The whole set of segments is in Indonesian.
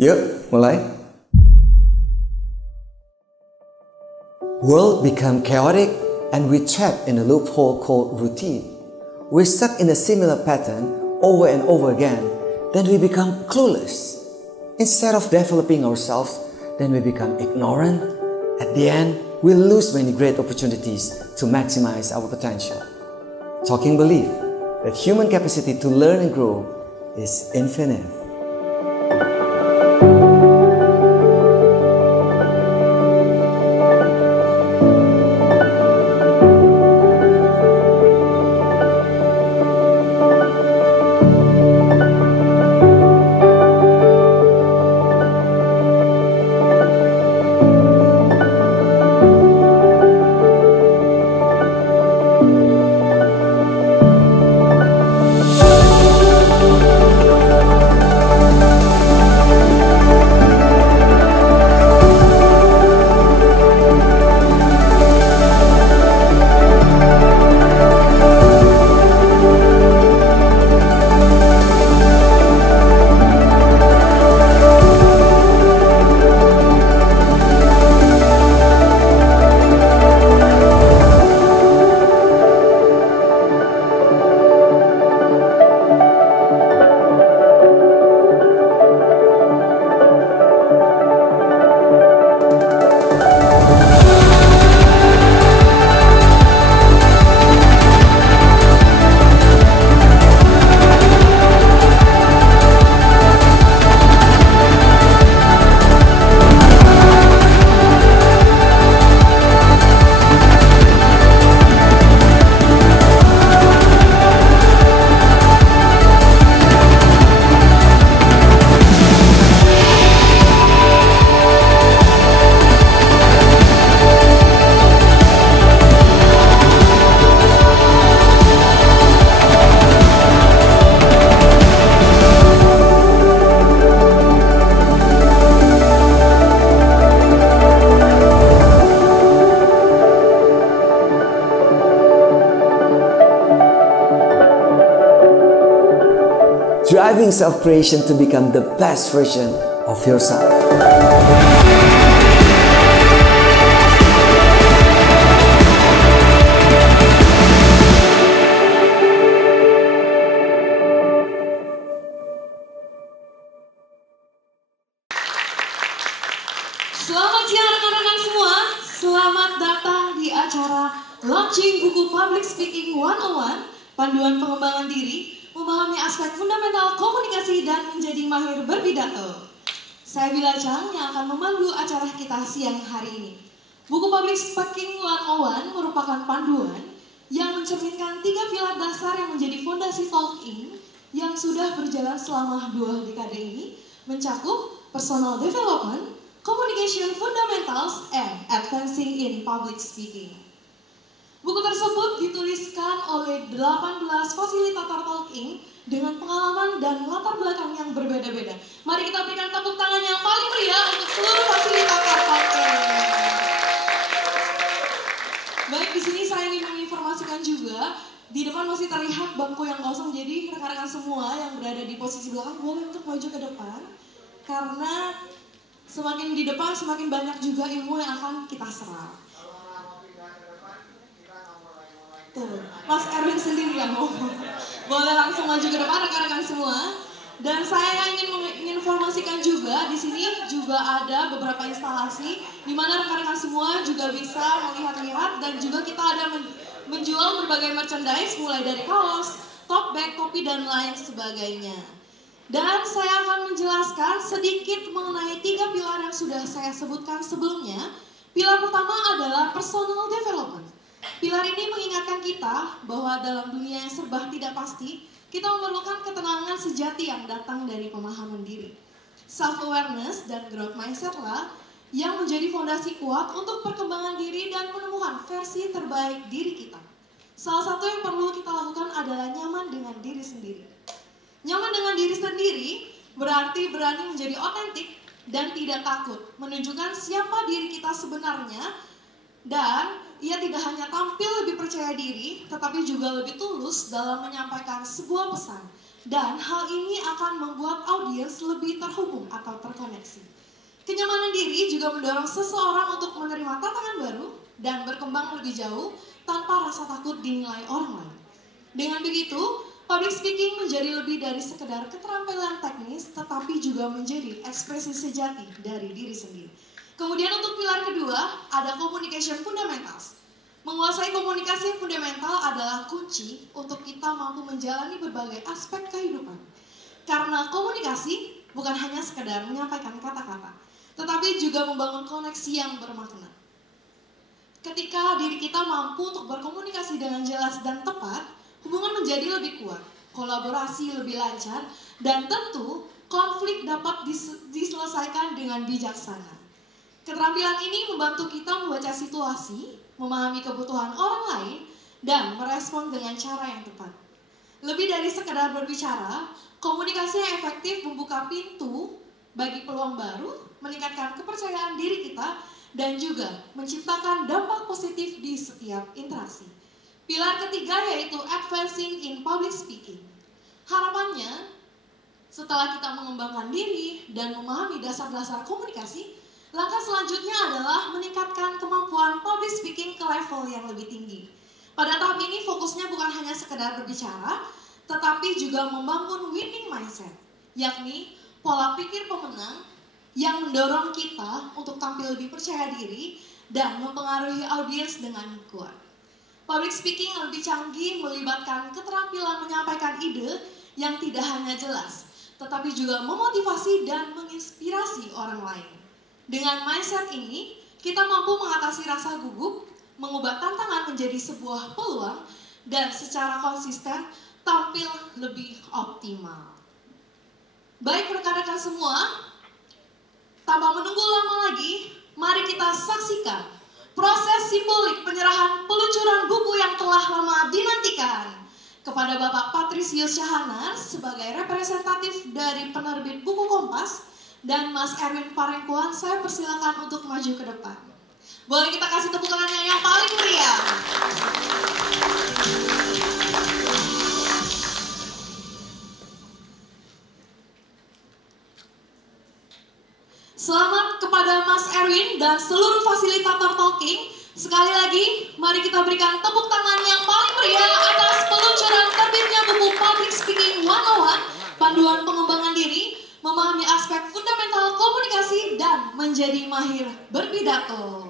Yuk, mulai. World become chaotic and we trapped in a loophole called routine. We're stuck in a similar pattern over and over again. Then we become clueless. Instead of developing ourselves, then we become ignorant. At the end, we lose many great opportunities to maximize our potential. Talking believe that human capacity to learn and grow is infinite. Driving self-creation to become the best version of yourself. Selamat siang rekan-rekan semua. Selamat datang di acara launching buku Public Speaking 101, Panduan Pengembangan Diri, memahami aspek fundamental komunikasi dan menjadi mahir berpidato. Saya Bila Chang yang akan memandu acara kita siang hari ini. Buku Public Speaking 101 merupakan panduan yang mencerminkan 3 pilar dasar yang menjadi fondasi talking yang sudah berjalan selama 2 dekade ini, mencakup personal development, communication fundamentals, and advancing in public speaking. Buku tersebut dituliskan oleh 18 fasilitator talking dengan pengalaman dan latar belakang yang berbeda-beda. Mari kita berikan tepuk tangan yang paling meriah untuk seluruh fasilitator talking. Baik, di sini saya ingin menginformasikan juga, di depan masih terlihat bangku yang kosong, jadi rekan-rekan semua yang berada di posisi belakang boleh untuk maju ke depan, karena semakin di depan semakin banyak juga ilmu yang akan kita serap. Tuh, Mas Erwin sendiri yang ngomong. Boleh langsung maju ke depan rekan-rekan semua. Dan saya ingin menginformasikan juga, di sini juga ada beberapa instalasi di mana rekan-rekan semua juga bisa melihat-lihat, dan juga kita ada menjual berbagai merchandise mulai dari kaos, tote bag, topi, dan lain sebagainya. Dan saya akan menjelaskan sedikit mengenai 3 pilar yang sudah saya sebutkan sebelumnya. Pilar pertama adalah personal development. Pilar ini mengingatkan kita bahwa dalam dunia yang serba tidak pasti, kita memerlukan ketenangan sejati yang datang dari pemahaman diri. Self-awareness dan growth mindset lah yang menjadi fondasi kuat untuk perkembangan diri dan menemukan versi terbaik diri kita. Salah satu yang perlu kita lakukan adalah nyaman dengan diri sendiri. Nyaman dengan diri sendiri berarti berani menjadi otentik dan tidak takut menunjukkan siapa diri kita sebenarnya, dan ia tidak hanya tampil lebih percaya diri, tetapi juga lebih tulus dalam menyampaikan sebuah pesan Dan hal ini akan membuat audiens lebih terhubung atau terkoneksi. Kenyamanan diri juga mendorong seseorang untuk menerima tantangan baru dan berkembang lebih jauh tanpa rasa takut dinilai orang lain. Dengan begitu, public speaking menjadi lebih dari sekedar keterampilan teknis, tetapi juga menjadi ekspresi sejati dari diri sendiri. Kemudian untuk pilar kedua, ada communication fundamentals. Menguasai komunikasi yang fundamental adalah kunci untuk kita mampu menjalani berbagai aspek kehidupan. Karena komunikasi bukan hanya sekedar menyampaikan kata-kata, tetapi juga membangun koneksi yang bermakna. Ketika diri kita mampu untuk berkomunikasi dengan jelas dan tepat, hubungan menjadi lebih kuat, kolaborasi lebih lancar, dan tentu konflik dapat diselesaikan dengan bijaksana. Keterampilan ini membantu kita membaca situasi, memahami kebutuhan orang lain, dan merespon dengan cara yang tepat. Lebih dari sekedar berbicara, komunikasi yang efektif membuka pintu bagi peluang baru, meningkatkan kepercayaan diri kita, dan juga menciptakan dampak positif di setiap interaksi. Pilar ketiga yaitu advancing in public speaking. Harapannya, setelah kita mengembangkan diri dan memahami dasar-dasar komunikasi, langkah selanjutnya adalah meningkatkan kemampuan public speaking ke level yang lebih tinggi. Pada tahap ini fokusnya bukan hanya sekedar berbicara, tetapi juga membangun winning mindset, yakni pola pikir pemenang yang mendorong kita untuk tampil lebih percaya diri dan mempengaruhi audiens dengan kuat. Public speaking yang lebih canggih melibatkan keterampilan menyampaikan ide yang tidak hanya jelas, tetapi juga memotivasi dan menginspirasi orang lain. Dengan mindset ini, kita mampu mengatasi rasa gugup, mengubah tantangan menjadi sebuah peluang, dan secara konsisten tampil lebih optimal. Baik rekan-rekan semua, tanpa menunggu lama lagi, mari kita saksikan proses simbolik penyerahan peluncuran buku yang telah lama dinantikan kepada Bapak Patrisius Syahanar sebagai representatif dari penerbit buku Kompas. Dan Mas Erwin Parengkuan, saya persilakan untuk maju ke depan. Boleh kita kasih tepuk tangannya yang paling meriah. Selamat kepada Mas Erwin dan seluruh fasilitator talking. Sekali lagi, mari kita berikan tepuk tangan yang paling meriah atas peluncuran terbitnya buku Public Speaking 101, Panduan Pengembangan Diri, memahami aspek fundamental komunikasi, dan menjadi mahir berpidato.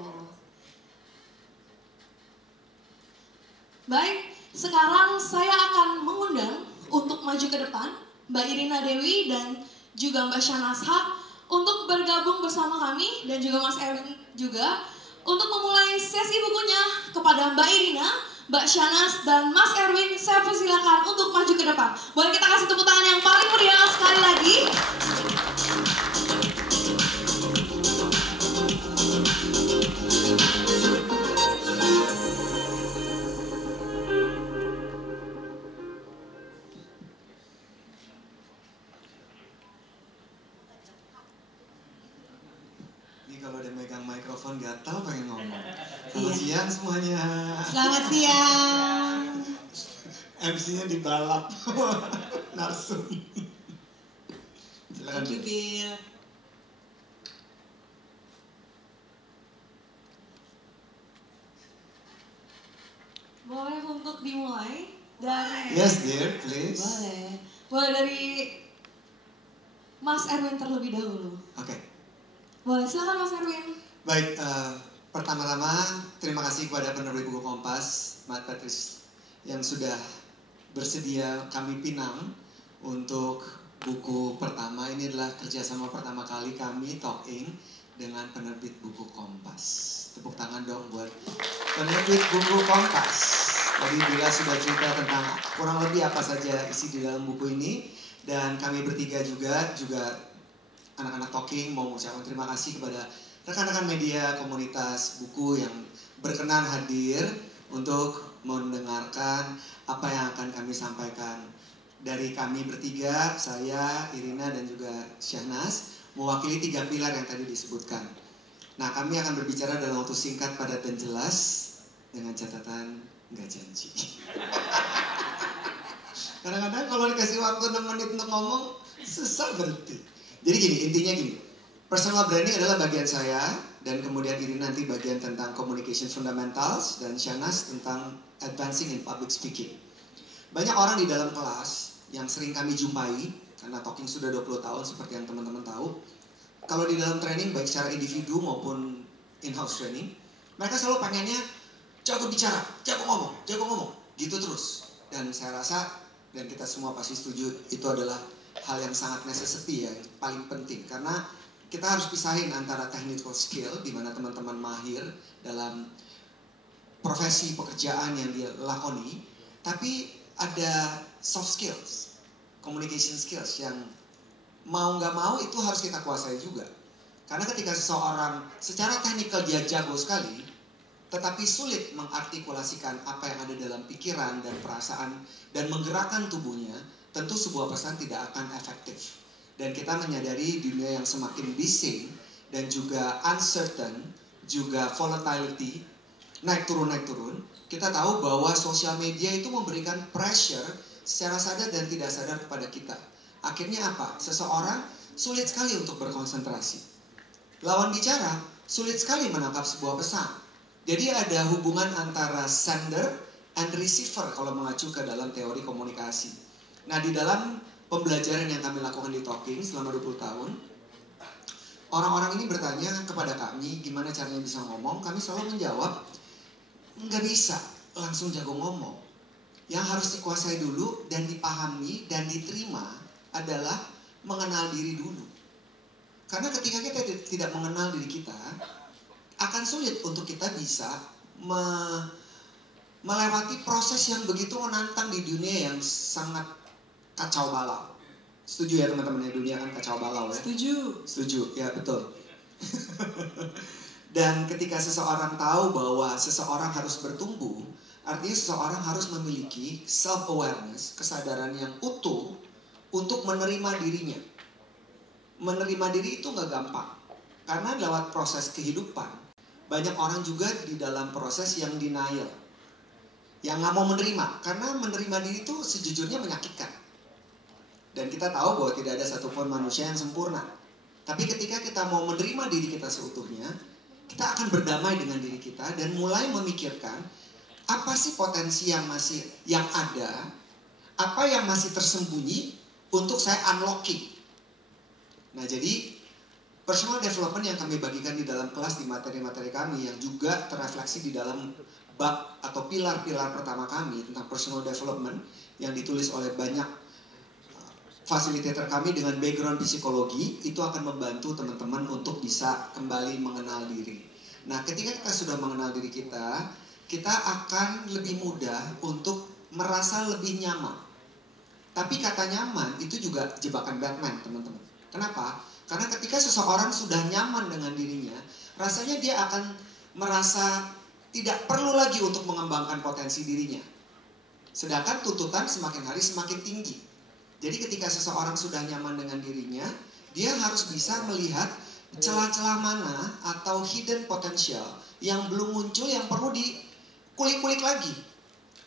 Baik, sekarang saya akan mengundang untuk maju ke depan Mbak Irina Dewi dan juga Mbak Syahnas Haq untuk bergabung bersama kami dan juga Mas Erwin juga untuk memulai sesi bukunya. Kepada Mbak Irina, Mbak Syahnas, dan Mas Erwin, saya persilakan untuk maju ke depan. Boleh kita kasih tepuk tangan yang paling meriah sekali lagi. Kalau dia megang mikrofon gatal pengen ngomong. Selamat siang semuanya. Selamat siang. MC-nya dibalap narsum. Silakan. Thank you, Bill. Boleh untuk dimulai dari... Yes dear, please. Boleh. Boleh dari Mas Erwin terlebih dahulu. Oke. Boleh, silakan Mas Erwin. Baik, pertama-tama terima kasih kepada penerbit buku Kompas, Mas Patris, yang sudah bersedia kami pinang untuk buku pertama. Ini adalah kerjasama pertama kali kami talking dengan penerbit buku Kompas. Tepuk tangan dong buat penerbit buku Kompas. Tadi Bila sudah cerita tentang kurang lebih apa saja isi di dalam buku ini, dan kami bertiga juga anak-anak talking mau mengucapkan terima kasih kepada rekan-rekan media komunitas buku yang berkenan hadir untuk mendengarkan apa yang akan kami sampaikan. Dari kami bertiga, saya, Irina, dan juga Syahnas, mewakili 3 pilar yang tadi disebutkan. Nah, kami akan berbicara dalam waktu singkat, padat, dan jelas, dengan catatan nggak janji. Kadang-kadang kalau dikasih waktu 6 menit untuk ngomong, susah berhenti. Jadi gini, intinya gini. Personal branding adalah bagian saya, dan kemudian ini nanti bagian tentang communication fundamentals, dan Shanas tentang advancing in public speaking. Banyak orang di dalam kelas yang sering kami jumpai, karena talking sudah 20 tahun seperti yang teman-teman tahu. Kalau di dalam training, baik secara individu maupun in-house training, mereka selalu pengennya jago bicara, jago ngomong, gitu terus. Dan saya rasa, dan kita semua pasti setuju, itu adalah hal yang sangat necessity ya, yang paling penting. Karena kita harus pisahin antara technical skill, di mana teman-teman mahir dalam profesi pekerjaan yang dia lakoni, tapi ada soft skills, communication skills yang mau nggak mau itu harus kita kuasai juga. Karena ketika seseorang secara teknikal dia jago sekali, tetapi sulit mengartikulasikan apa yang ada dalam pikiran dan perasaan dan menggerakkan tubuhnya, tentu sebuah pesan tidak akan efektif. Dan kita menyadari dunia yang semakin bising dan juga uncertain, juga volatility, naik turun. Kita tahu bahwa sosial media itu memberikan pressure secara sadar dan tidak sadar kepada kita. Akhirnya apa? Seseorang sulit sekali untuk berkonsentrasi. Lawan bicara sulit sekali menangkap sebuah pesan. Jadi ada hubungan antara sender and receiver kalau mengacu ke dalam teori komunikasi. Nah, di dalam pembelajaran yang kami lakukan di Talking selama 20 tahun, orang-orang ini bertanya kepada kami gimana caranya bisa ngomong. Kami selalu menjawab, nggak bisa langsung jago ngomong. Yang harus dikuasai dulu dan dipahami dan diterima adalah mengenal diri dulu. Karena ketika kita tidak mengenal diri kita, akan sulit untuk kita bisa melewati proses yang begitu menantang di dunia yang sangat kacau balau. Setuju ya teman-teman, ya, dunia kan kacau balau ya? Setuju, ya betul. Dan ketika seseorang tahu bahwa seseorang harus bertumbuh, artinya seseorang harus memiliki self-awareness, kesadaran yang utuh untuk menerima dirinya. Menerima diri itu gak gampang. Karena lewat proses kehidupan, banyak orang juga di dalam proses yang denial. Yang gak mau menerima. Karena menerima diri itu sejujurnya menyakitkan. Dan kita tahu bahwa tidak ada satupun manusia yang sempurna. Tapi ketika kita mau menerima diri kita seutuhnya, kita akan berdamai dengan diri kita dan mulai memikirkan apa sih potensi yang ada, apa yang masih tersembunyi untuk saya unlocking. Nah, jadi personal development yang kami bagikan di dalam kelas di materi-materi kami yang juga terrefleksi di dalam bab atau pilar-pilar pertama kami tentang personal development yang ditulis oleh banyak fasilitator kami dengan background psikologi, itu akan membantu teman-teman untuk bisa kembali mengenal diri. Nah, ketika kita sudah mengenal diri kita, kita akan lebih mudah untuk merasa lebih nyaman. Tapi kata nyaman itu juga jebakan Batman, teman-teman. Kenapa? Karena ketika seseorang sudah nyaman dengan dirinya, rasanya dia akan merasa tidak perlu lagi untuk mengembangkan potensi dirinya. Sedangkan tuntutan semakin hari semakin tinggi. Jadi ketika seseorang sudah nyaman dengan dirinya, dia harus bisa melihat celah-celah mana atau hidden potential yang belum muncul yang perlu dikulik-kulik lagi.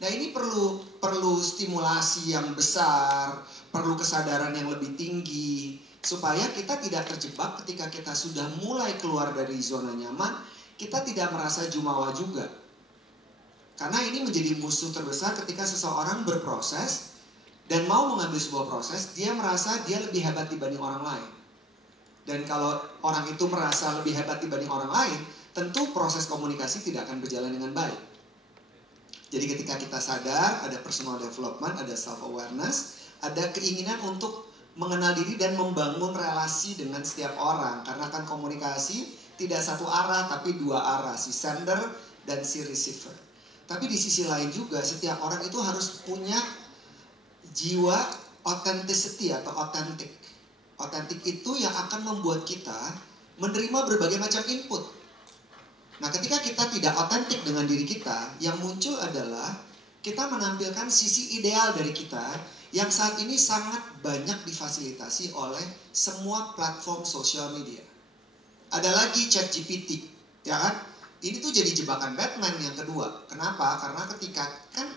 Nah, ini perlu stimulasi yang besar, perlu kesadaran yang lebih tinggi supaya kita tidak terjebak ketika kita sudah mulai keluar dari zona nyaman, kita tidak merasa jumawa juga. Karena ini menjadi musuh terbesar ketika seseorang berproses dan mau mengambil sebuah proses, dia merasa dia lebih hebat dibanding orang lain. Dan kalau orang itu merasa lebih hebat dibanding orang lain, tentu proses komunikasi tidak akan berjalan dengan baik. Jadi ketika kita sadar, ada personal development, ada self-awareness, ada keinginan untuk mengenal diri dan membangun relasi dengan setiap orang. Karena kan komunikasi tidak satu arah, tapi dua arah, si sender dan si receiver. Tapi di sisi lain juga, setiap orang itu harus punya jiwa authenticity atau authentic. Authentic itu yang akan membuat kita menerima berbagai macam input. Nah, ketika kita tidak authentic dengan diri kita, yang muncul adalah kita menampilkan sisi ideal dari kita yang saat ini sangat banyak difasilitasi oleh semua platform sosial media. Ada lagi ChatGPT, ya kan? Ini tuh jadi jebakan Batman yang kedua. Kenapa? Karena ketika kan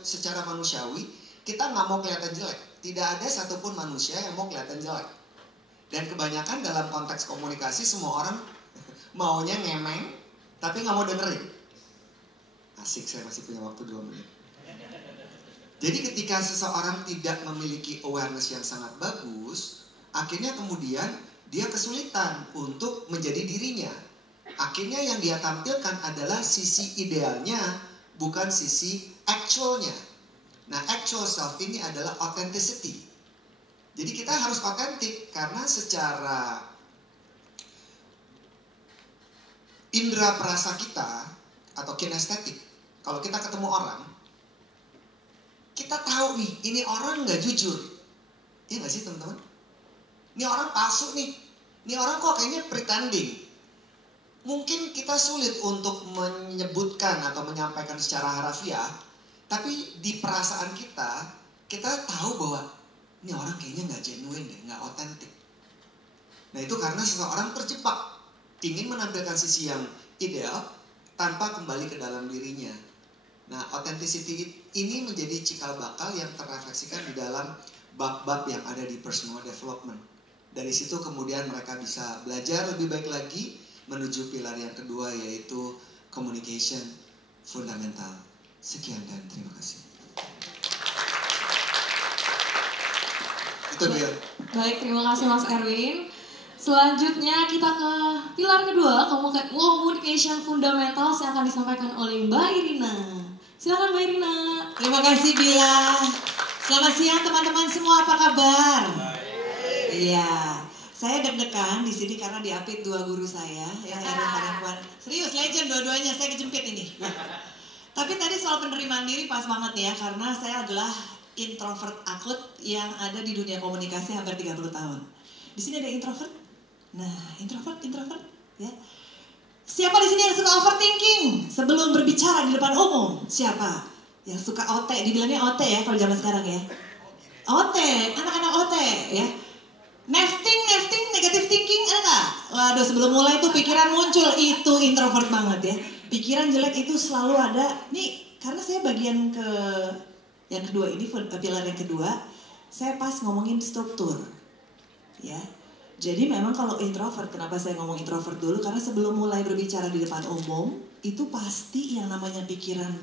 secara manusiawi kita nggak mau kelihatan jelek. Tidak ada satupun manusia yang mau kelihatan jelek. Dan kebanyakan dalam konteks komunikasi semua orang maunya ngemeng, tapi nggak mau dengerin. Asik, saya masih punya waktu 2 menit. Jadi ketika seseorang tidak memiliki awareness yang sangat bagus, akhirnya kemudian dia kesulitan untuk menjadi dirinya. Akhirnya yang dia tampilkan adalah sisi idealnya, bukan sisi actualnya. Nah, actual self ini adalah authenticity. Jadi kita harus otentik karena secara indera perasa kita atau kinestetik, kalau kita ketemu orang, kita tahu nih, ini orang nggak jujur. Iya nggak sih teman-teman? Ini orang palsu nih. Ini orang kok kayaknya pretending. Mungkin kita sulit untuk menyebutkan atau menyampaikan secara harafiah, tapi di perasaan kita tahu bahwa ini orang kayaknya nggak genuine deh, nggak otentik. Nah itu karena seseorang terjebak, ingin menampilkan sisi yang ideal tanpa kembali ke dalam dirinya. Nah authenticity ini menjadi cikal bakal yang terrefleksikan di dalam bab-bab yang ada di personal development. Dari situ kemudian mereka bisa belajar lebih baik lagi menuju pilar yang kedua, yaitu communication fundamental. Sekian dan terima kasih. Itu dia. Baik, terima kasih Mas Erwin. Selanjutnya kita ke pilar kedua, communication fundamentals yang akan disampaikan oleh Mbak Irina. Silakan Mbak Irina. Terima kasih Bila. Selamat siang teman-teman semua, apa kabar? Iya, saya deg-degan di sini karena diapit 2 guru saya, yang Erwin Pangaribuan. Serius, legend dua-duanya, saya kejepit ini. Tapi tadi soal penerimaan diri pas banget ya, karena saya adalah introvert akut yang ada di dunia komunikasi hampir 30 tahun. Di sini ada introvert? Nah, introvert ya. Siapa di sini yang suka overthinking sebelum berbicara di depan umum? Siapa? Yang suka OT, dibilangnya OT ya kalau zaman sekarang ya. OT, anak-anak OT ya. Nesting, negative thinking ada nggak? Waduh, sebelum mulai tuh pikiran muncul, itu introvert banget ya. Pikiran jelek itu selalu ada. Nih, karena saya bagian ke yang kedua ini, pilar yang kedua, saya pas ngomongin struktur. Ya. Jadi memang kalau introvert, kenapa saya ngomong introvert dulu? Karena sebelum mulai berbicara di depan umum, itu pasti yang namanya pikiran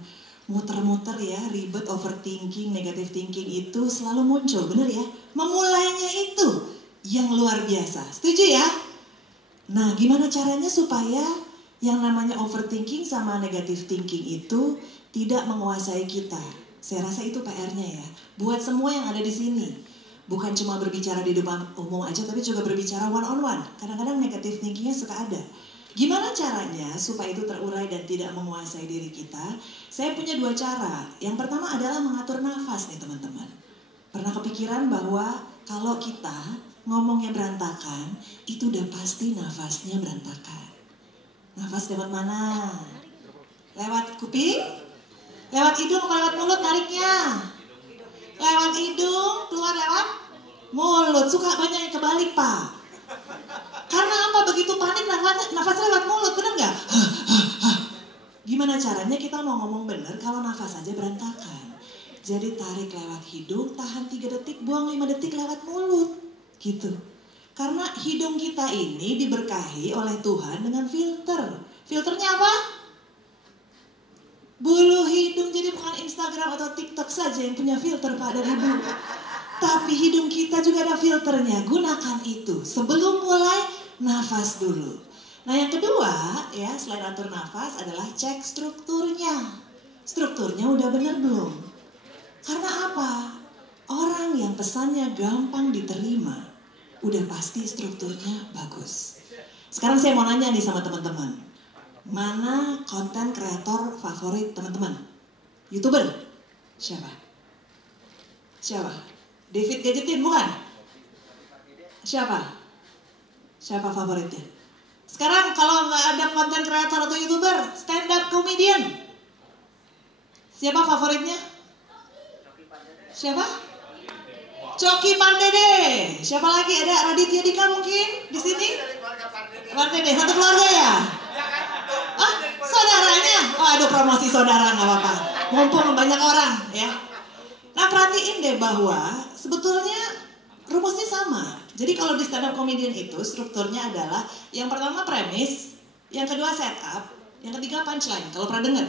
muter-muter ya, ribet, overthinking, negative thinking itu selalu muncul, bener ya? Memulainya itu yang luar biasa, setuju ya? Nah, gimana caranya supaya yang namanya overthinking sama negative thinking itu tidak menguasai kita? Saya rasa itu PR-nya ya, buat semua yang ada di sini. Bukan cuma berbicara di depan umum aja, tapi juga berbicara one on one. Kadang-kadang negative thinkingnya suka ada. Gimana caranya supaya itu terurai dan tidak menguasai diri kita? Saya punya 2 cara. Yang pertama adalah mengatur nafas nih teman-teman. Pernah kepikiran bahwa kalau kita ngomongnya berantakan, itu udah pasti nafasnya berantakan. Nafas lewat mana? Lewat kuping? Lewat hidung atau lewat mulut nariknya? Lewat hidung, keluar lewat mulut. Suka banyak yang kebalik Pak. Karena apa? Begitu panik nafasnya lewat mulut, bener nggak? Gimana caranya kita mau ngomong bener kalau nafas aja berantakan? Jadi tarik lewat hidung, tahan 3 detik, buang 5 detik lewat mulut. Gitu. Karena hidung kita ini diberkahi oleh Tuhan dengan filter. Filternya apa? Bulu hidung, jadi bukan Instagram atau TikTok saja yang punya filter Pak dan Ibu. Tapi hidung kita juga ada filternya, gunakan itu. Sebelum mulai, nafas dulu. Nah yang kedua, ya selain atur nafas adalah cek strukturnya. Strukturnya udah bener belum? Karena apa? Orang yang pesannya gampang diterima, udah pasti strukturnya bagus. Sekarang saya mau nanya nih sama teman-teman. Mana konten kreator favorit teman-teman? YouTuber? Siapa? Siapa? David Gadgetin bukan? Siapa? Siapa favoritnya? Sekarang kalau nggak ada konten kreator atau YouTuber, stand up comedian. Siapa favoritnya? Siapa? Coki Pardede. Siapa lagi? Ada Raditya Dika mungkin di sini? Pardede, satu keluarga ya? Ah, saudaranya? Waduh, promosi saudara nggak apa-apa. Mumpung banyak orang ya. Nah Nah perhatiin deh bahwa sebetulnya rumusnya sama. Jadi kalau di stand up comedian itu strukturnya adalah yang pertama premis, yang kedua setup, yang ketiga punchline. Kalau pernah dengar?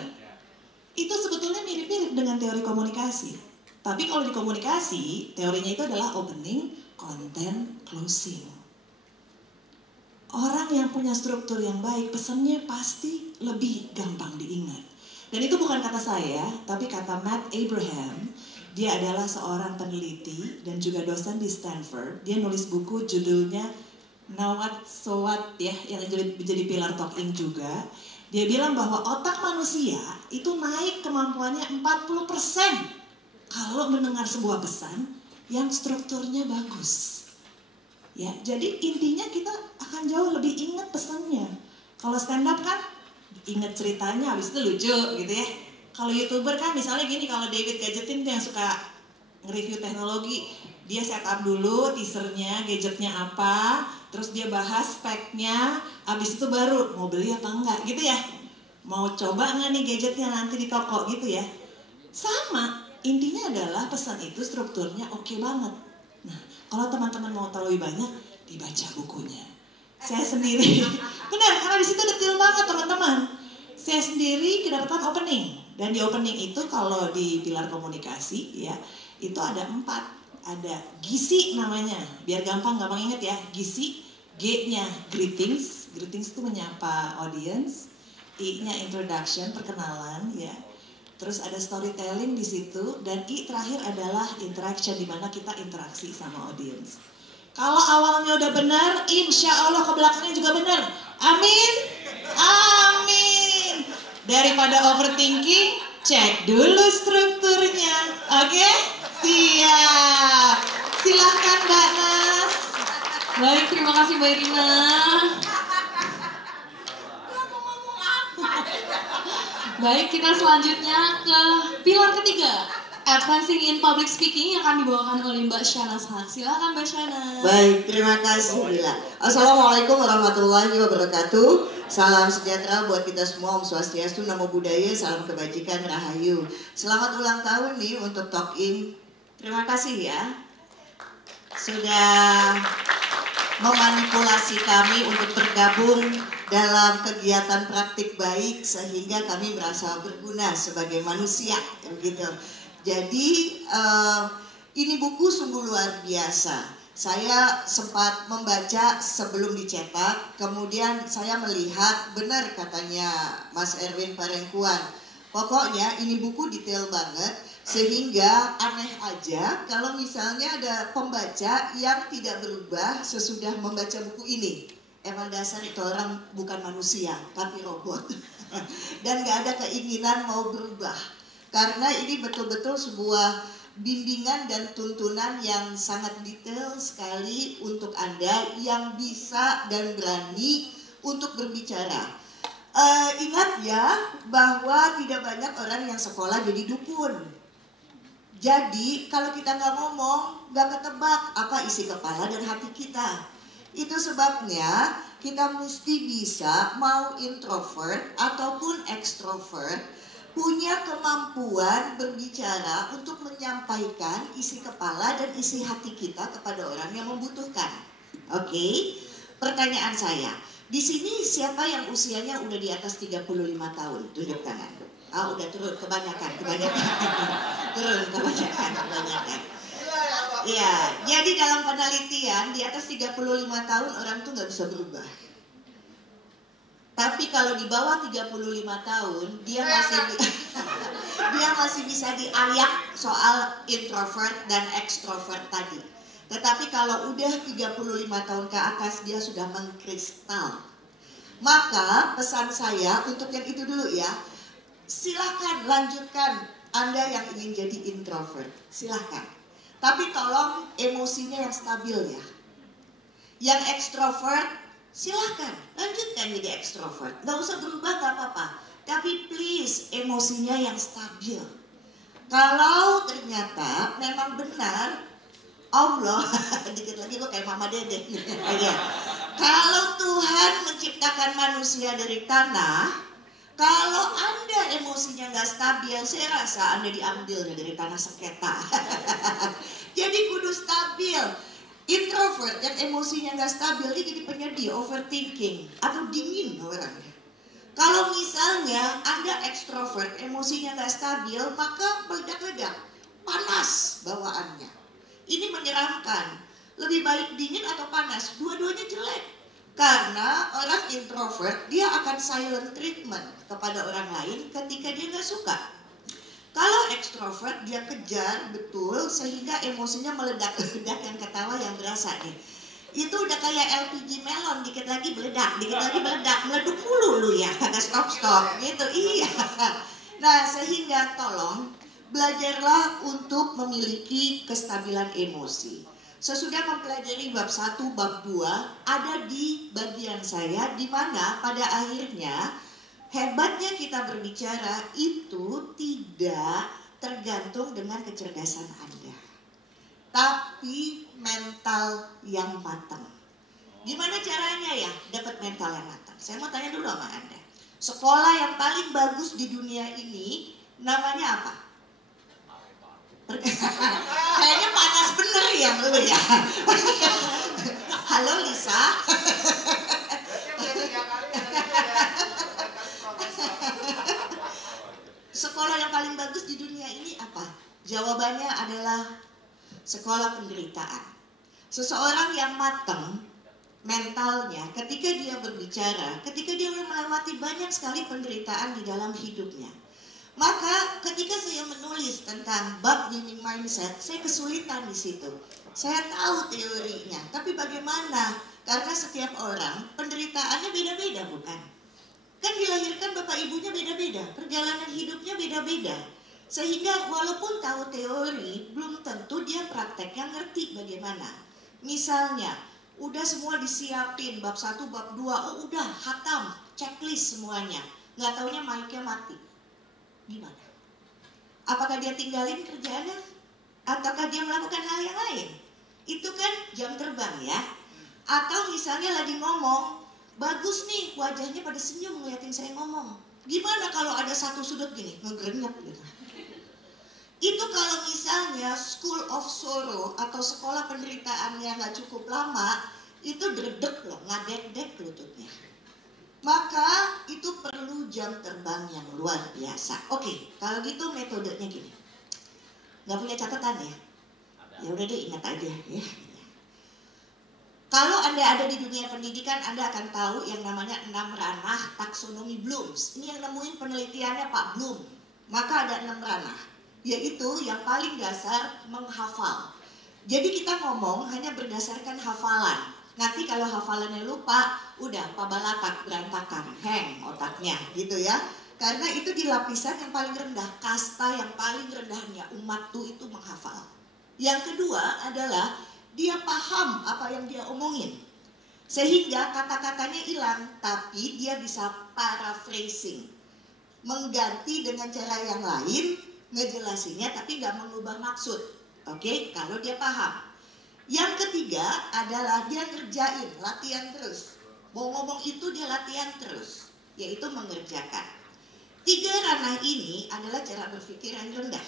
Itu sebetulnya mirip-mirip dengan teori komunikasi. Tapi kalau di komunikasi, teorinya itu adalah opening, content, closing. Orang yang punya struktur yang baik, pesannya pasti lebih gampang diingat. Dan itu bukan kata saya, tapi kata Matt Abraham. Dia adalah seorang peneliti dan juga dosen di Stanford. Dia nulis buku judulnya Now What So What ya, yang jadi pilar talking juga. Dia bilang bahwa otak manusia itu naik kemampuannya 40% kalau mendengar sebuah pesan yang strukturnya bagus. Ya, jadi intinya kita akan jauh lebih ingat pesannya. Kalau stand up kan ingat ceritanya, habis itu lucu gitu ya. Kalau YouTuber kan misalnya gini, kalau David Gadgetin tuh yang suka nge-review teknologi, dia setup dulu teasernya, gadgetnya apa, terus dia bahas speknya, habis itu baru mau beli apa enggak gitu ya. Mau coba nggak nih gadgetnya nanti di toko gitu ya. Sama, intinya adalah pesan itu strukturnya oke banget. Nah, kalau teman-teman mau tahu lebih banyak, dibaca bukunya. Saya sendiri, benar, karena di situ detail banget teman-teman. Saya sendiri kedapatan opening. Dan di opening itu kalau di pilar komunikasi ya, itu ada 4. Ada gizi namanya, biar gampang ingat ya. Gizi, G-nya greetings, greetings itu menyapa audience. I-nya introduction, perkenalan ya. Terus ada storytelling di situ, dan I terakhir adalah interaction, di mana kita interaksi sama audience. Kalau awalnya udah benar, insya Allah ke belakangnya juga benar. Amin, amin. Daripada overthinking, cek dulu strukturnya. Oke? Siap. Silahkan Mbak Nas. Baik, terima kasih Mbak Irina. Baik, kita selanjutnya ke pilar ketiga, advancing in public speaking, yang akan dibawakan oleh Mbak Shana Haq. Silakan Mbak Shana. Baik, terima kasih Bila. Assalamualaikum warahmatullahi wabarakatuh. Salam sejahtera buat kita semua, Om Swastiastu, Namo Buddhaya, salam kebajikan, Rahayu. Selamat ulang tahun nih untuk Talk In. Terima kasih ya. Sudah memanipulasi kami untuk bergabung dalam kegiatan praktik baik sehingga kami merasa berguna sebagai manusia, begitu. Jadi ini buku sungguh luar biasa. Saya sempat membaca sebelum dicetak, kemudian saya melihat benar katanya Mas Erwin Parengkuan. Pokoknya ini buku detail banget sehingga aneh aja kalau misalnya ada pembaca yang tidak berubah sesudah membaca buku ini. Emang dasar itu orang bukan manusia tapi robot dan gak ada keinginan mau berubah. Karena ini betul-betul sebuah bimbingan dan tuntunan yang sangat detail sekali untuk Anda yang bisa dan berani untuk berbicara. Ingat ya bahwa tidak banyak orang yang sekolah jadi dukun. Jadi kalau kita nggak ngomong, nggak ketebak apa isi kepala dan hati kita. Itu sebabnya kita mesti bisa mau introvert ataupun ekstrovert, punya kemampuan berbicara untuk menyampaikan isi kepala dan isi hati kita kepada orang yang membutuhkan. Oke? Pertanyaan saya, di sini siapa yang usianya udah di atas 35 tahun? Tunjuk tangan. Ah, udah turun, kebanyakan. Turun, kebanyakan. Iya, jadi dalam penelitian di atas 35 tahun orang tuh nggak bisa berubah. Tapi kalau di bawah 35 tahun dia masih bisa diayak soal introvert dan ekstrovert tadi. Tetapi kalau udah 35 tahun ke atas dia sudah mengkristal. Maka pesan saya untuk yang itu dulu ya. Silahkan lanjutkan Anda yang ingin jadi introvert. Silahkan. Tapi tolong emosinya yang stabil ya. Yang ekstrovert silahkan, lanjutkan jadi ekstrovert. Gak usah berubah, gak apa-apa. Tapi please, emosinya yang stabil. Kalau ternyata memang benar, Allah, dikit lagi gue kayak Mama Dede. Kalau Tuhan menciptakan manusia dari tanah, Kalau Anda emosinya nggak stabil, saya rasa Anda diambilnya dari tanah sengketa. Jadi kudu stabil. Introvert yang emosinya nggak stabil, dia jadi penyedih, overthinking, atau dingin orangnya. Kalau misalnya Anda ekstrovert, emosinya nggak stabil, maka meledak-ledak, panas bawaannya. Ini menyeramkan. Lebih baik dingin atau panas, dua-duanya jelek. Karena orang introvert, dia akan silent treatment kepada orang lain ketika dia nggak suka. Kalau ekstrovert, dia kejar betul sehingga emosinya meledak-ledak, yang ketawa yang berasa nih. Itu udah kayak LPG melon, dikit lagi meledak, meleduk mulu lu ya, kagak stop-stop gitu, iya. Nah, sehingga tolong belajarlah untuk memiliki kestabilan emosi. Sesudah mempelajari bab 1, bab 2, ada di bagian saya di mana pada akhirnya hebatnya kita berbicara itu tidak tergantung dengan kecerdasan Anda, tapi mental yang matang. Gimana caranya ya dapat mental yang matang? Saya mau tanya dulu sama Anda. Sekolah yang paling bagus di dunia ini namanya apa? Kayaknya panas bener ya lu ya. Halo Lisa. Sekolah yang paling bagus di dunia ini apa? Jawabannya adalah sekolah penderitaan. Seseorang yang matang mentalnya ketika dia berbicara, ketika dia melewati banyak sekali penderitaan di dalam hidupnya. Maka ketika saya menulis tentang bab winning mindset, saya kesulitan di situ. Saya tahu teorinya, tapi bagaimana? Karena setiap orang penderitaannya beda-beda, bukan? Kan dilahirkan bapak ibunya beda-beda, perjalanan hidupnya beda-beda. Sehingga walaupun tahu teori, belum tentu dia prakteknya ngerti bagaimana. Misalnya, udah semua disiapin, bab 1, bab 2, oh udah hatam, checklist semuanya. Nggak taunya mic-nya mati. Gimana? Apakah dia tinggalin kerjaannya? Ataukah dia melakukan hal yang lain? Itu kan jam terbang ya. Atau misalnya lagi ngomong, bagus nih wajahnya pada senyum ngeliatin saya ngomong. Gimana kalau ada satu sudut gini, ngegrenyap gitu. Itu kalau misalnya school of sorrow atau sekolah penderitaan yang gak cukup lama, itu dredeg loh, ngadek-dek lututnya. Maka itu perlu jam terbang yang luar biasa. Oke, kalau gitu metodenya gini. Gak punya catatan ya? Ya udah deh, ingat aja ya. Kalau Anda ada di dunia pendidikan, Anda akan tahu yang namanya 6 ranah taksonomi Blooms. Ini yang nemuin penelitiannya Pak Bloom. Maka ada 6 ranah, yaitu yang paling dasar menghafal. Jadi kita ngomong hanya berdasarkan hafalan. Nanti kalau hafalannya lupa, udah pabalatak, berantakan, hang otaknya gitu ya. Karena itu di lapisan yang paling rendah, kasta yang paling rendahnya, umat tuh itu menghafal. Yang kedua adalah dia paham apa yang dia omongin. Sehingga kata-katanya hilang, tapi dia bisa paraphrasing. Mengganti dengan cara yang lain, ngejelasinnya tapi nggak mengubah maksud. Oke, kalau dia paham. Yang ketiga adalah dia ngerjain, latihan terus. Mau ngomong itu dia latihan terus, yaitu mengerjakan. 3 ranah ini adalah cara berpikir yang rendah.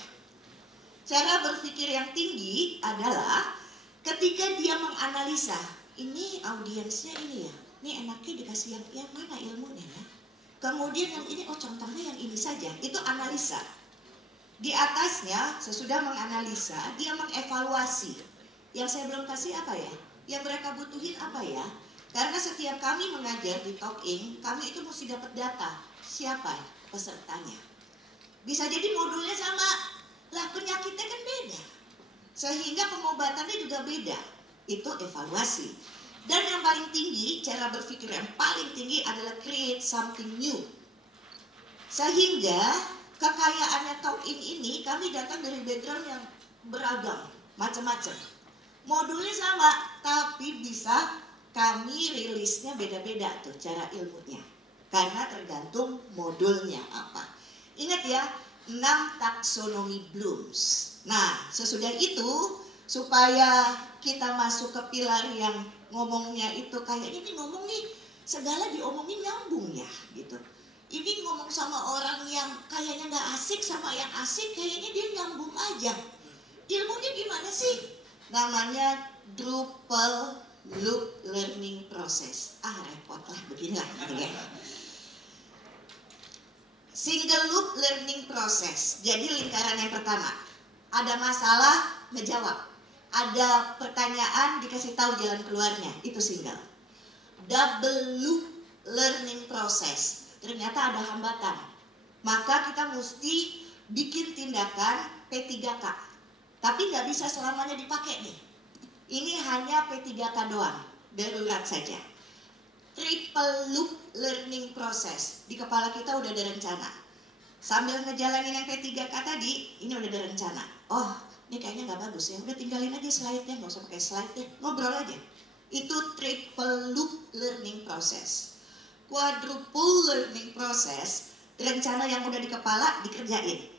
Cara berpikir yang tinggi adalah ketika dia menganalisa, ini audiensnya ini ya, ini enaknya dikasih yang mana ilmunya ya. Kemudian yang ini, oh contohnya yang ini saja, itu analisa. Di atasnya, sesudah menganalisa, dia mengevaluasi. Yang saya belum kasih apa ya? Yang mereka butuhin apa ya? Karena setiap kami mengajar di Talking, kami itu mesti dapat data. Siapa pesertanya? Bisa jadi modulnya sama, lah penyakitnya kan beda. Sehingga pengobatannya juga beda. Itu evaluasi. Dan yang paling tinggi, cara berpikir yang paling tinggi adalah create something new. Sehingga kekayaannya Talking ini, kami datang dari background yang beragam, macam-macam. Modulnya sama, tapi bisa kami rilisnya beda-beda tuh cara ilmunya. Karena tergantung modulnya apa. Ingat ya, 6 taksonomi Blooms. Nah, sesudah itu, supaya kita masuk ke pilar yang ngomongnya itu kayak ini ngomong nih, segala diomongin nyambung ya gitu. Ini ngomong sama orang yang kayaknya nggak asik sama yang asik, kayaknya dia nyambung aja. Ilmunya gimana sih? Namanya Drupal Loop Learning Process. Repot lah beginilah gitu ya. Single Loop Learning Process. Jadi lingkaran yang pertama, ada masalah, ngejawab. Ada pertanyaan, dikasih tahu jalan keluarnya. Itu single. Double Loop Learning Process. Ternyata ada hambatan. Maka kita mesti bikin tindakan P3K. Tapi nggak bisa selamanya dipakai nih. Ini hanya P3K doang, darurat saja. Triple Loop Learning Process. Di kepala kita udah ada rencana. Sambil ngejalanin yang P3K tadi, ini udah ada rencana. Oh, ini kayaknya nggak bagus ya. Udah tinggalin aja slide-nya, nggak usah pakai slide deh. Ngobrol aja. Itu Triple Loop Learning Process. Quadruple Learning Process, rencana yang udah di kepala dikerjain.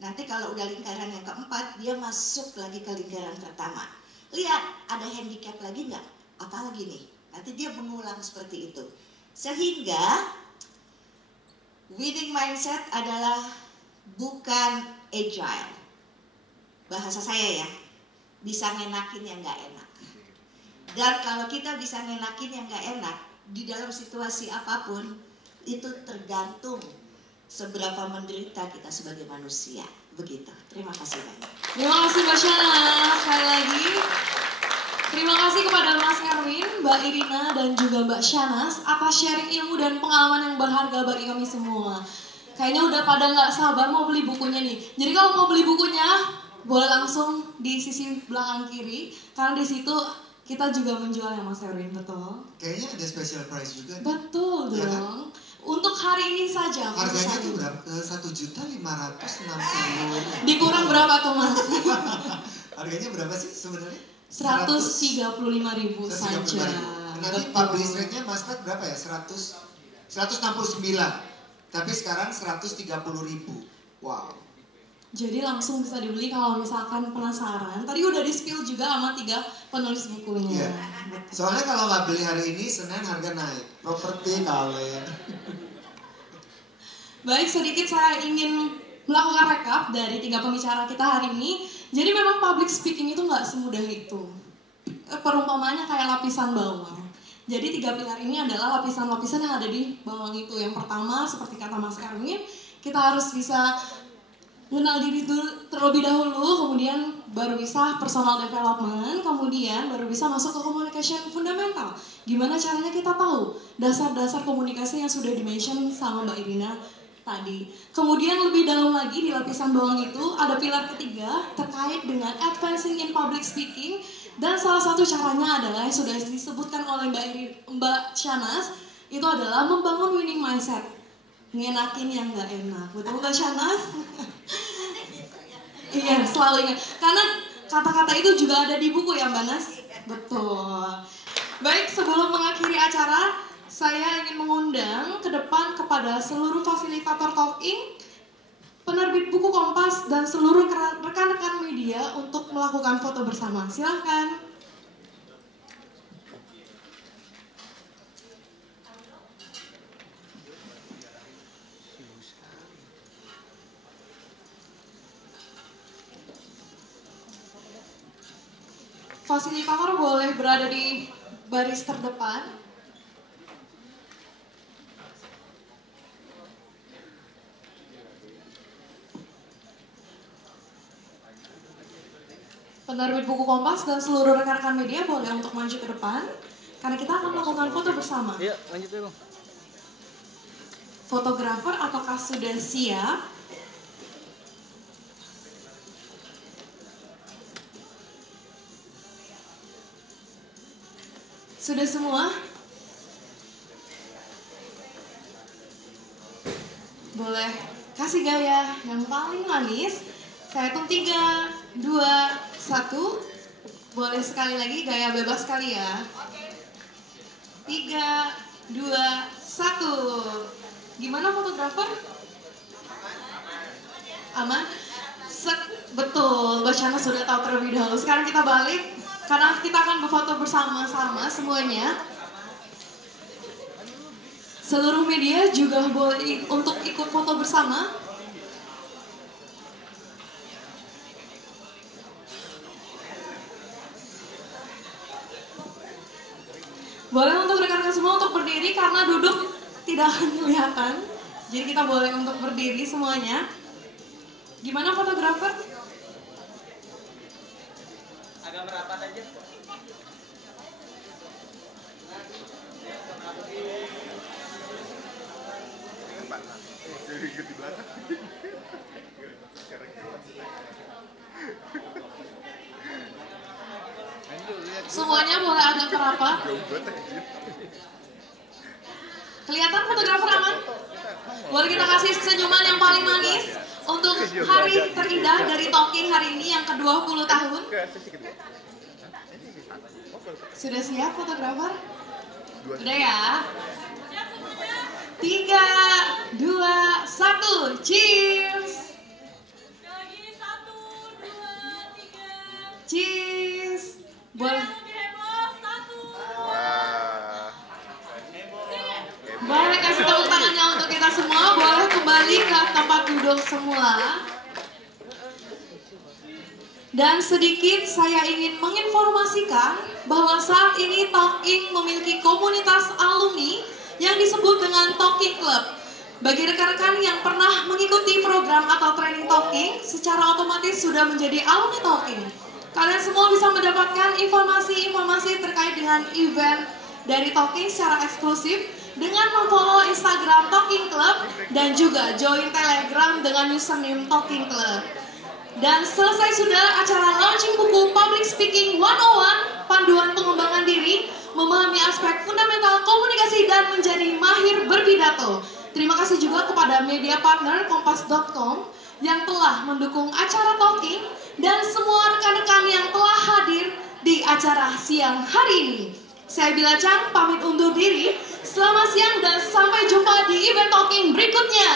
Nanti kalau udah lingkaran yang keempat, dia masuk lagi ke lingkaran pertama. Lihat, ada handicap lagi nggak? Apalagi nih? Nanti dia mengulang seperti itu. Sehingga winning mindset adalah bukan agile. Bahasa saya ya, bisa ngenakin yang nggak enak. Dan kalau kita bisa ngenakin yang nggak enak, di dalam situasi apapun, itu tergantung seberapa menderita kita sebagai manusia. Begitu. Terima kasih banyak. Terima kasih Mbak Shana. Sekali lagi, terima kasih kepada Mas Erwin, Mbak Irina, dan juga Mbak Shanas atas sharing ilmu dan pengalaman yang berharga bagi kami semua. Kayaknya udah pada nggak sabar mau beli bukunya nih. Jadi kalau mau beli bukunya, boleh langsung di sisi belakang kiri, karena di situ kita juga menjual ya Mas Erwin, betul? Kayaknya ada special price juga. Betul ya dong. Kan? Untuk hari ini saja. Harganya tuh berapa? 1.560.000. Dikurang berapa tuh Mas? Harganya berapa sih sebenarnya? 135.000 saja. Nanti publish rate-nya Mas Pat berapa ya? 169. Tapi sekarang 130.000. Wow. Jadi langsung bisa dibeli kalau misalkan penasaran. Tadi udah di-spill juga sama 3 penulis bukunya. Iya. Soalnya kalau nggak beli hari ini, Senin harga naik. Properti kalian. Baik, sedikit saya ingin melakukan rekap dari 3 pembicara kita hari ini. Jadi memang public speaking itu nggak semudah itu. Perumpamanya kayak lapisan bawang. Jadi 3 pilar ini adalah lapisan-lapisan yang ada di bawang itu. Yang pertama, seperti kata Mas Erwin, kita harus bisa mengenal diri dulu terlebih dahulu, kemudian baru bisa personal development, kemudian baru bisa masuk ke communication fundamental. Gimana caranya kita tahu dasar-dasar komunikasi yang sudah di-mention sama Mbak Irina tadi. Kemudian lebih dalam lagi di lapisan bawang itu ada pilar ketiga terkait dengan advancing in public speaking, dan salah satu caranya adalah yang sudah disebutkan oleh Mbak Shanas, itu adalah membangun winning mindset. Ngenakin yang nggak enak, betul Mbak Shanas? Iya, selalu ingat. Karena kata-kata itu juga ada di buku ya Mbak Nas? Betul. Baik, sebelum mengakhiri acara, saya ingin mengundang ke depan kepada seluruh fasilitator Talk Inc, penerbit buku Kompas, dan seluruh rekan-rekan media untuk melakukan foto bersama. Silahkan. Fasilitator boleh berada di baris terdepan. Penerbit buku Kompas dan seluruh rekan-rekan media boleh untuk maju ke depan, karena kita akan melakukan foto bersama. Iya, lanjut ya Bang. Fotografer apakah sudah siap? Sudah semua? Boleh kasih gaya yang paling manis. Saya hitung 3, 2, 1. Boleh sekali lagi gaya bebas sekali ya. 3, 2, 1. Gimana fotografer? Aman? Betul, Mbak Shana sudah tahu terlebih dahulu. Sekarang kita balik, karena kita akan berfoto bersama-sama semuanya. Seluruh media juga boleh untuk ikut foto bersama. Boleh untuk rekan-rekan semua untuk berdiri karena duduk tidak akan kelihatan. Jadi kita boleh untuk berdiri semuanya. Gimana fotografer? Agak merapat aja. Semuanya boleh agak merapat. Kelihatan fotografer aman? Boleh kita kasih senyuman yang paling manis untuk hari terindah dari Talking hari ini yang ke-20 tahun. Sudah siap fotografer? Udah ya? 3, 2, 1, cheers! Cheers! Boleh. Boleh kasih tepuk tangannya untuk kita semua. Boleh kembali ke tempat duduk semula. Dan sedikit saya ingin menginformasikan bahwa saat ini Talking memiliki komunitas alumni yang disebut dengan Talking Club. Bagi rekan-rekan yang pernah mengikuti program atau training Talking, secara otomatis sudah menjadi alumni Talking. Kalian semua bisa mendapatkan informasi-informasi terkait dengan event dari Talking secara eksklusif dengan memfollow Instagram Talking Club dan juga join Telegram dengan username Talking Club. Dan selesai sudah acara launching buku Public Speaking 101, panduan pengembangan diri, memahami aspek fundamental komunikasi dan menjadi mahir berpidato. Terima kasih juga kepada media partner Kompas.com yang telah mendukung acara Talking dan semua rekan-rekan yang telah hadir di acara siang hari ini. Saya Bila Chang pamit undur diri. Selamat siang dan sampai jumpa di event Talking berikutnya.